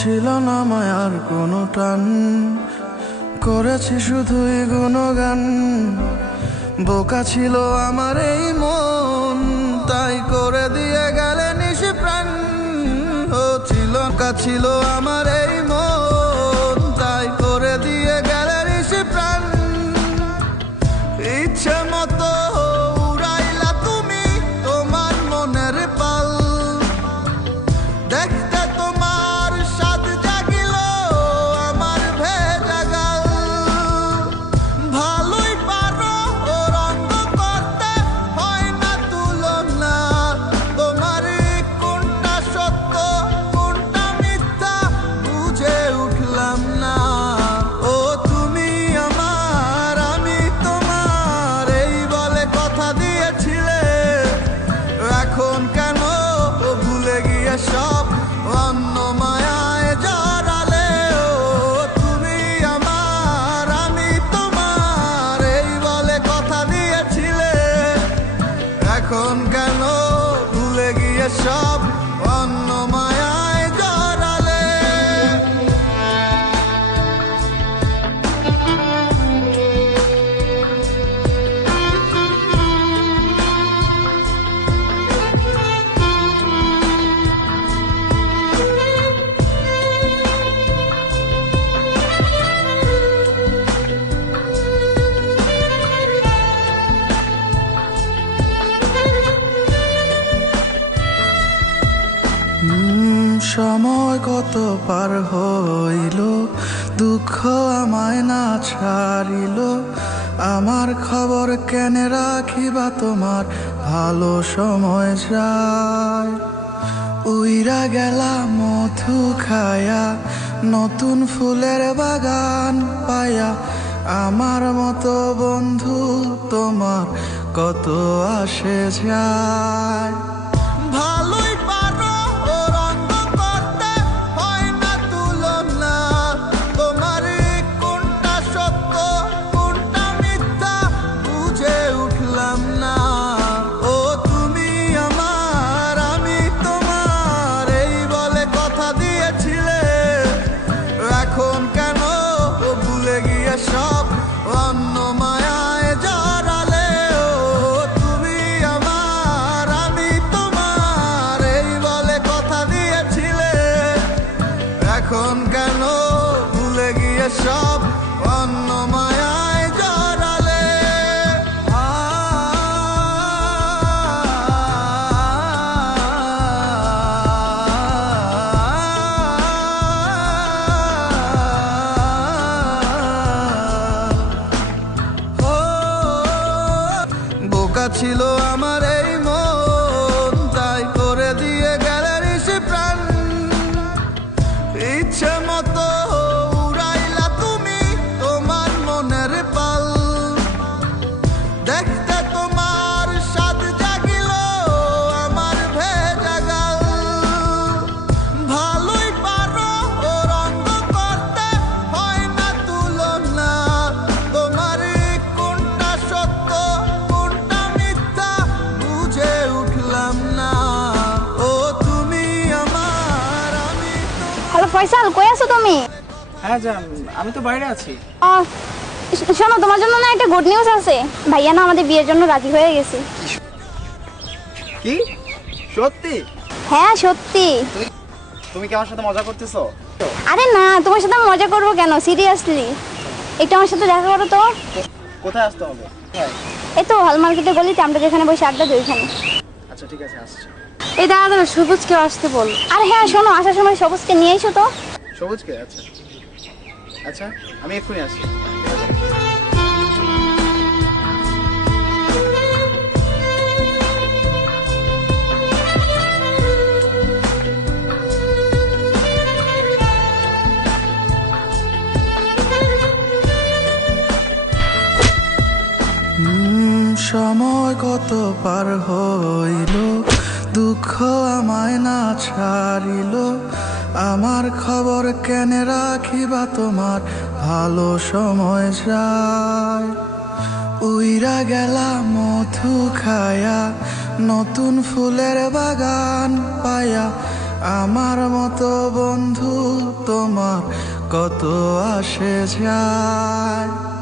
ছিল না মায়ার কোনো টান, করেছি শুধুই গুণগান। বোকা ছিল আমার এই মন, তাই করে দিয়ে গেলে নিশি প্রাণ। ছিল আমার এই মন, তাই করে দিয়ে গেলে নিশি প্রাণ। ইচ্ছে মতো উড়াইলা তুমি তোমার মনের পাল, দেখতে তোমার স্বাদ জাগিল আমার ভেজা গাল। ভালোই পারো ও রঙ্গ করতে, হয় না তুলনা। তোমার কোনটা সত্য কোনটা মিথ্যা বুঝে উঠলাম না। ও তুমি আমার আমি তোমার, এই বলে কথা দিয়েছিলে। এখন কেন ভুলে গিয়ে সব অন্য মায়ায় জড়ালে। ও তুমি আমার আমি তোমার, এই বলে কথা দিয়েছিলে। এখন কেন ভুলে গিয়ে সব অন্য মায়ায় জড়ালে। সময় কত পার হইল, দুঃখ আমায় না ছাড়িল। আমার খবর কেনে রাখিবা তোমার ভালো সময় যায়। উইরা গেলা মধু খায়া, নতুন ফুলের বাগান পায়া। আমার মতো বন্ধু তোমার কত আসে যায়। ভালোই পারো ও রঙ্গ করতে, হয় না তুলনা। তোমার কোনটা সত্য কোনটা মিথ্যা বুঝে উঠলাম না। ও তুমি আমার আমি তোমার, এই বলে কথা দিয়েছিলে। এখন কেন ভুলে গিয়ে সব অন্য মায়ায় জড়ালে। ও তুমি আমার আমি তোমার, এই বলে কথা দিয়েছিলে। এখন কেন ভুলে গিয়ে সব অন্য মায়ায় জড়ালে। বোকা ছিল আমার এই মন, তাই করে দিয়ে গেলে নিশি প্রাণ। ইচ্ছে মতো উড়াইলা তুমি তোমার মনের পাল, দেখতে তোমার স্বাদ জাগিল আমার ভেজা গাল। ভালোই পারো ও রঙ্গ করতে, হয় না তুলনা। তোমার কোনটা সত্য কোনটা মিথ্যা বুঝে উঠলাম না। ও তুমি আমার আমি হ্যালো ফয়সাল, কই আছো তুমি? হ্যাঁ জান, আমি তো বাইরে আছি। শোনো, তোমার জন্য না একটা গুড নিউজ আছে। ভাইয়া না আমাদের বিয়ের জন্য রাজি হয়ে গেছে। কি সত্যি? হ্যাঁ সত্যি। তুমি কি আমার সাথে মজা করতেছো? আরে না, তোমার সাথে আমি মজা করবো কেন, সিরিয়াসলি। একটু আমার সাথে দেখা করো তো। কোথায় আসতে হবে? হ্যাঁ এই তো হল মার্কেটে গলিতে, আমরা যেখানে বসে আড্ডা দিই ওইখানে। আচ্ছা ঠিক আছে, আসছি। এই দাঁড়া, সবুজকে আসতে বল। আর হ্যাঁ শোনো, আসার সময় সবুজকে নিয়ে এসো তো। সবুজকে? আচ্ছা আচ্ছা, আমি এক্ষুনি আসছি। সময় কত পার হইল, দুঃখ আমায় না ছাড়িল। আমার খবর কেনে রাখিবা তোমার ভালো সময় যায়। উইরা গেলা মধু খায়া, নতুন ফুলের বাগান পায়া। আমার মতো বন্ধু তোমার কত আসে যায়।